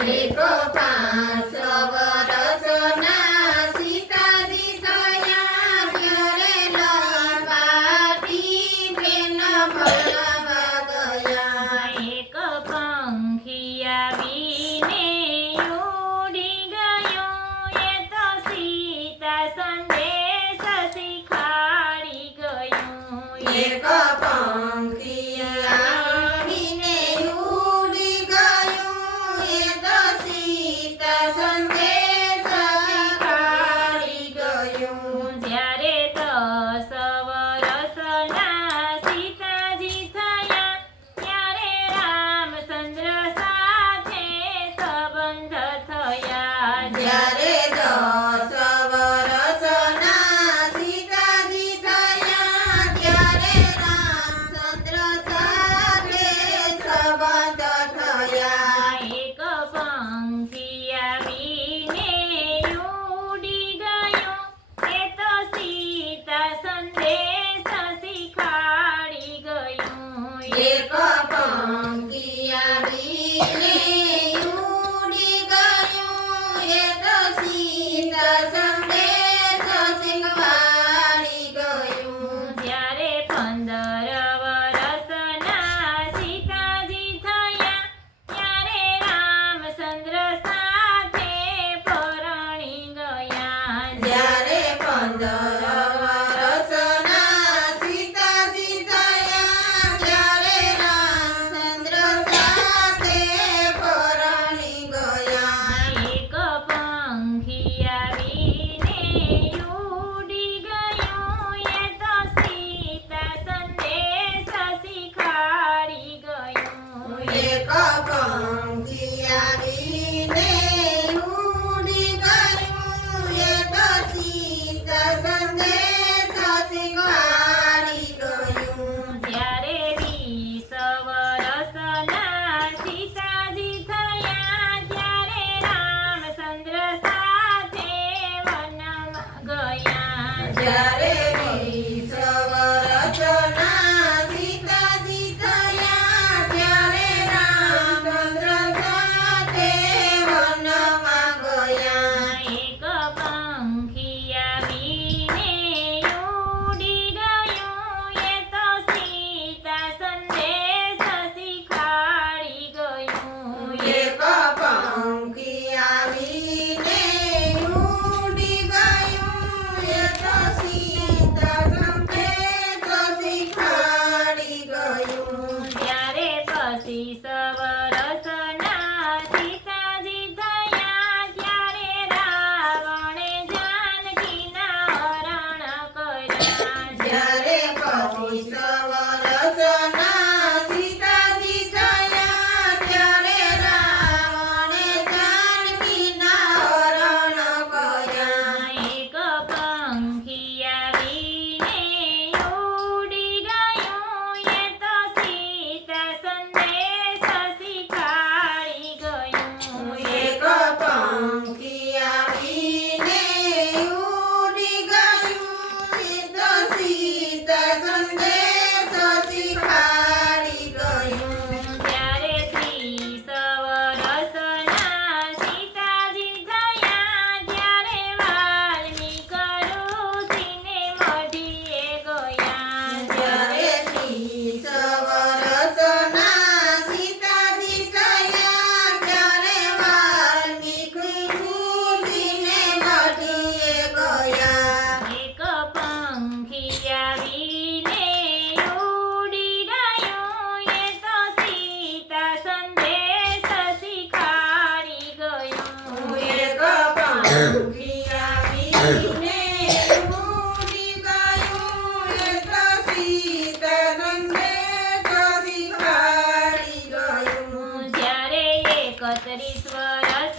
એક 500 વર્ષના સીતાજી થયા ત્યારે લંબાટી બેન મળવા ગયા. એક પંખી આવીને ઉડી ગયું, એ તો સીતા સંદેશ શીખાડી ગયું. એક પંખી આવીને ઉડી ગયું, એ તો સીતા સંદેશ શીખાડી ગયું. જ્યારે 10 વર્ષના સીતાજી થયા ત્યારે રામચંદ્ર સાથે સંબંધ થયા. જ્યારે 10 વર્ષના સીતાજી થયા ત્યારે રામચંદ્ર સાથે સંબંધ થયા. એક પંખી આવીને ઉડી ગયું, એ તો સીતા સંદેશ શીખાડી ગયું. એક પંખી આવીને ઉડી ગયું, એ તો સીતા સંદેશ શીખવાડી ગયું. જ્યારે 15 વર્ષના સીતાજી થયા ત્યારે રામચંદ્ર સાથે પરણી ગયા. જ્યારે 15 વર્ષના સીતાજી થયા ત્યારે રામચંદ્ર સાથે પરણી ગયા. એક પંખી આવીને ઉડી ગયું, એ તો સીતા સંદેશ શીખાડી ગયું. એક પંખી આવીને ઉડી ગયું, એ તો સીતા સંદેશ શીખવાડી ગયું. જ્યારે 20 વર્ષના સીતાજી થયા ત્યારે રામચંદ્ર સાથે વનમાં ગયા. જ્યારે 20 વર્ષના સીતાજી થયા ત્યારે રામચંદ્ર સાથે વનમાં ગયા. એક પંખી આવીને ઉડી ગયું, એ તો સીતા સંદેશ શીખાડી ગયું. એક પંખી આવીને ઉડી ગયું, એ તો સીતા સંદેશ શીખવાડી ગયું. ત્યારે 25 વર્ષના સીતાજી થયા ત્યારે રાવણે જાનકીના હરણ કર્યા. જ્યારે 25 વર્ષના સીતાજી થયા ત્યારે રાવણે જાનકીના હરણ કર્યા. એક પંખી આવીને ઉડી ગયું, એ તો સીતા સંદેશ શીખાડી ગયું. એક પંખી આવીને ઉડી ગયું, એ તો સીતા સંદેશ શીખવાડી ગયું. ત્યારે 30 વર્ષના સીતાજી થયા ત્યારે વાલ્મીક ઋષિને મળીએ ગયા. જ્યારે 30 વર્ષના સીતાજી થયા ત્યારે વાલ્મીક ઋષિને મળીએ ગયા. એક પંખી આવીને ઉડી ગયું, એ તો સીતા સંદેશ શીખાડી ગયું. એક પંખી આવીને ઉડી ગયું, એ તો સીતા સંદેશ શીખવાડી ગયું. જ્યારે 31 વર્ષ